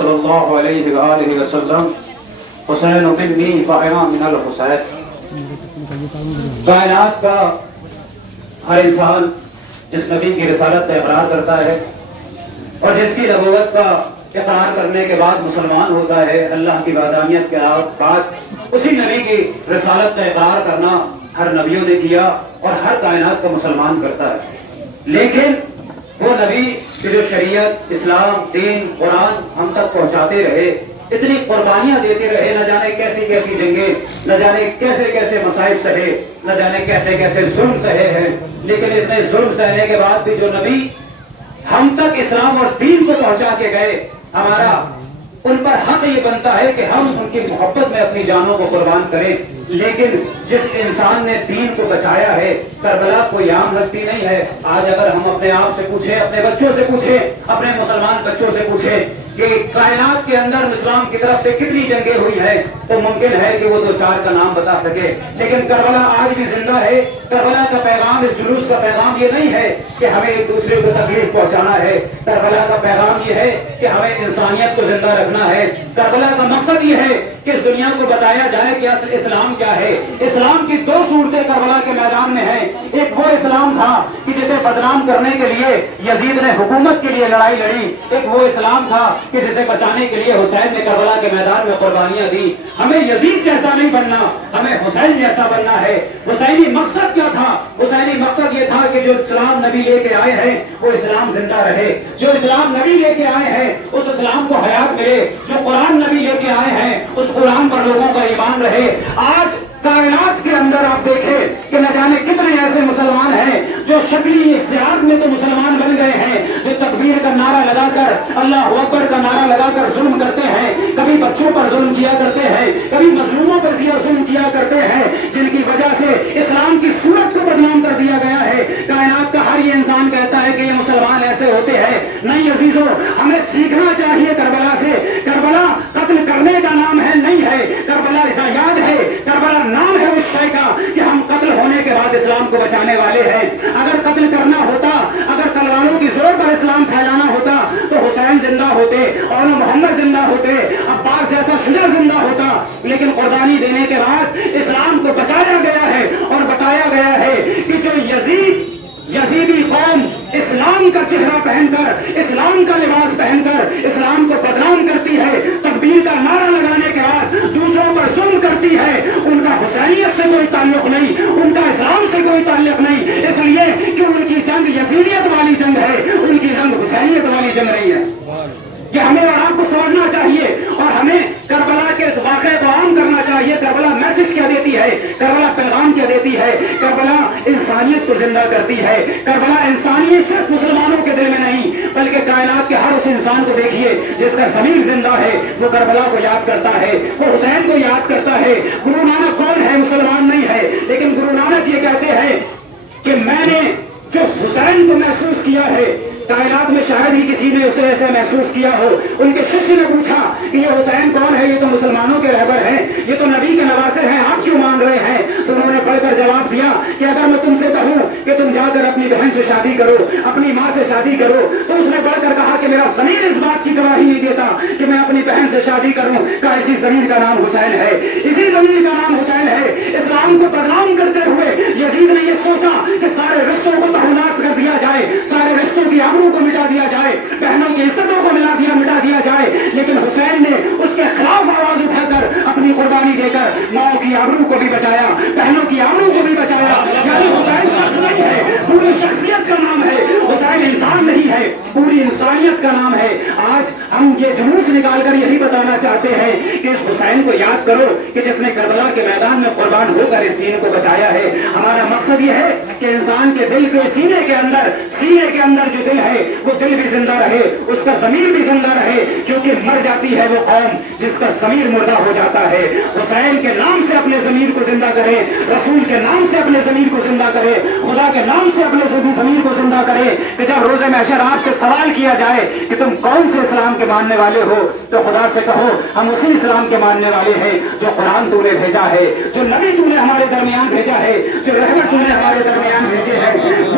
صلی اللہ علیہ وآلہ وسلم حسین منی فاحنا من الحسین۔ کائنات کا ہر انسان جس نبی کی رسالت کا اقرار کرتا ہے اور جس کی نبوت کا اقرار کرنے کے بعد مسلمان ہوتا ہے، اللہ کی وحدانیت کے بعد اسی نبی کی رسالت کا اقرار کرنا ہر نبیوں نے کیا اور ہر کائنات کا مسلمان کرتا ہے۔ لیکن وہ نبی کی جو شریعت، اسلام، دین، قرآن ہم تک پہنچاتے رہے، اتنی قربانیاں دیتے رہے، نہ جانے کیسی کیسی جنگیں، نہ جانے کیسے کیسے مصائب سہے، نہ جانے کیسے کیسے ظلم سہے ہیں، لیکن اتنے ظلم سہنے کے بعد بھی جو نبی ہم تک اسلام اور دین کو پہنچا کے گئے، ہمارا ان پر حق یہ بنتا ہے کہ ہم ان کی محبت میں اپنی جانوں کو قربان کریں۔ لیکن جس انسان نے دین کو بچایا ہے، کربلا کوئی عام ہستی نہیں ہے۔ آج اگر ہم اپنے آپ سے پوچھیں، اپنے بچوں سے پوچھیں، اپنے مسلمان بچوں سے پوچھیں کہ کائنات کے اندر اسلام کی طرف سے کتنی جنگیں ہوئی ہیں، تو ممکن ہے کہ وہ دو چار کا نام بتا سکے۔ لیکن کربلا آج بھی زندہ ہے۔ کربلا کا پیغام، اس جلوس کا پیغام یہ نہیں ہے کہ ہمیں ایک دوسرے کو تکلیف پہنچانا ہے۔ کربلا کا پیغام یہ ہے کہ ہمیں انسانیت کو زندہ رکھنا ہے۔ کربلا کا مقصد یہ ہے کہ اس دنیا کو بتایا جائے کہ اصل اسلام کیا ہے۔ اسلام کی دو صورتیں کربلا کے میدان میں ہیں۔ ایک وہ اسلام تھا کہ جسے بدنام کرنے کے لیے یزید نے حکومت کے لیے لڑائی لڑی، ایک وہ اسلام تھا کہ جسے بچانے کے لیے حسین نے کربلا کے میدان میں قربانیاں دی۔ ہمیں یزید جیسا نہیں بننا، ہمیں حسین جیسا بننا ہے۔ حسینی مقصد کیا تھا؟ حسینی مقصد یہ تھا کہ جو اسلام نبی لے کے آئے ہیں وہ اسلام زندہ رہے، جو اسلام نبی لے کے آئے ہیں اس اسلام کو حیات ملے، جو قرآن نبی لے کے آئے ہیں اس قرآن پر لوگوں کا ایمان رہے۔ آج کائنات کے اندر آپ دیکھیں کہ نہ جانے کتنے ایسے مسلمان ہیں جو شکلی اشتہار میں تو مسلمان بن گئے ہیں، جو تکبیر کا نعرہ لگا کر، اللہ اکبر کا نعرہ لگا کر ظلم کرتے ہیں، کبھی بچوں پر ظلم کیا کرتے ہیں، کبھی مظلوموں پر ظلم کیا کرتے ہیں، جن کی وجہ سے اسلام کی صورت کو بدنام کر دیا گیا ہے۔ کائنات کا ہر یہ انسان کہتا ہے کہ یہ مسلمان ایسے ہوتے ہیں۔ نہیں عزیزوں، ہمیں سیکھنا چاہیے کربلا سے۔ کربلا قتل کرنے کا نام ہے نہیں ہے، کربلا یاد ہے، کربلا نام ہے اس شے کا کہ ہم قتل ہونے کے بعد اسلام کو بچانے والے ہیں۔ اگر قتل کرنا ہوتا، اگر تلواروں کی زور پر اسلام پھیلانا ہوتا تو حسین زندہ ہوتے اور محمد زندہ ہوتے، عباس جیسا شجاع زندہ ہوتا، لیکن قربانی دینے کے بعد اسلام کو بچایا گیا ہے اور بتایا گیا ہے کہ جو یزیدی قوم اسلام کا چہرہ پہن کر، اسلام کا لباس پہن کر اسلام کو بدنام کرتی ہے، تکبیر کا نعرہ لگانے کے بعد دوسروں پر ظلم کرتی ہے، ان کا حسینیت سے کوئی تعلق نہیں، ان کا اسلام سے کوئی تعلق نہیں، اس لیے کہ ان کی جنگ یزیدیت والی جنگ ہے، ان کی جنگ حسینیت والی جنگ نہیں ہے۔ یہ ہمیں اور آپ کو سمجھنا چاہیے اور ہمیں کربلا کے اس واقعے کو عام کرنا چاہیے۔ کربلا میسج کیا دیتی ہے؟ کربلا پیغام کیا دیتی ہے؟ کربلا انسانیت کو زندہ کرتی ہے۔ کربلا انسانیت صرف مسلمانوں کے دل میں نہیں بلکہ کائنات کے ہر اس انسان کو دیکھیے جس کا ضمیر زندہ ہے، وہ کربلا کو یاد کرتا ہے، وہ حسین کو یاد کرتا ہے۔ گرو نانک کون ہے؟ مسلمان نہیں ہے، لیکن گرو نانک یہ کہتے ہیں کہ میں نے جو حسین کو محسوس کیا ہے، کائنات میں شاید ہی کسی نے اسے ایسے محسوس کیا ہو۔ ان کے شیشے نے پوچھا کہ یہ حسین کون ہے؟ یہ تو مسلمانوں کے رہبر ہیں، یہ تو نبی کے نواسر ہیں، آپ کیوں مان رہے ہیں؟ تو انہوں نے پڑھ کر جواب دیا کہ اگر میں تم سے کہوں کہ تم جا کر اپنی بہن سے شادی کرو، اپنی ماں سے شادی کرو، تو اس نے پڑھ کر کہا کہ میرا ضمیر اس بات کی گواہی نہیں دیتا کہ میں اپنی بہن سے شادی کروں۔ کہا اسی ضمیر کا نام حسین ہے، اسی ضمیر کا نام حسین ہے۔ اسلام کو بدنام کرتے ہوئے یزید نے یہ سوچا کہ سارے رشتوں کو تہوناس کر دیا جائے، سارے رشتوں کی آبرو کو مٹا دیا جائے، بہنوں کی عزتوں کو مٹا دیا جائے، لیکن حسین نے اس کے خلاف آواز اٹھا کر اپنی قربانی دے کر ماں کی آبرو کو بھی بچایا، بہنوں کی آبرو کو بھی بچایا۔ یعنی حسین شخص نہیں ہے، پوری شخصیت کا نام ہے۔ حسین انسان نہیں ہے، پوری انسانیت کا نام ہے۔ آج ہم یہ جلوس نکال کر یہی بتانا چاہتے ہیں کہ اس حسین کو یاد کرو کہ جس نے کربلا کے میدان میں قربان ہو کر اس دین کو بچایا ہے۔ ہمارا مقصد یہ ہے کہ انسان کے دل کے سینے کے اندر جو دل ہے وہ دل بھی زندہ رہے، اس کا ضمیر بھی زندہ رہے، کیونکہ مر جاتی ہے وہ قوم جس کا ضمیر مردہ ہو جاتا ہے۔ حسین کے نام سے اپنے ضمیر کو زندہ کرے، رسول کے نام سے اپنے ضمیر کو زندہ کرے، خدا کے نام سے اپنے ضمیر کو زندہ کرے، کہ جب روز محشر آپ سے سوال کیا جائے کہ تم کون سے اسلام کے ماننے والے ہو، تو خدا سے کہو ہم اسی اسلام کے ماننے والے ہیں جو قرآن تو نے بھیجا ہے، جو نبی تو نے ہمارے درمیان بھیجا ہے، جو رحمت تو نے ہمارے درمیان بھیجے ہیں،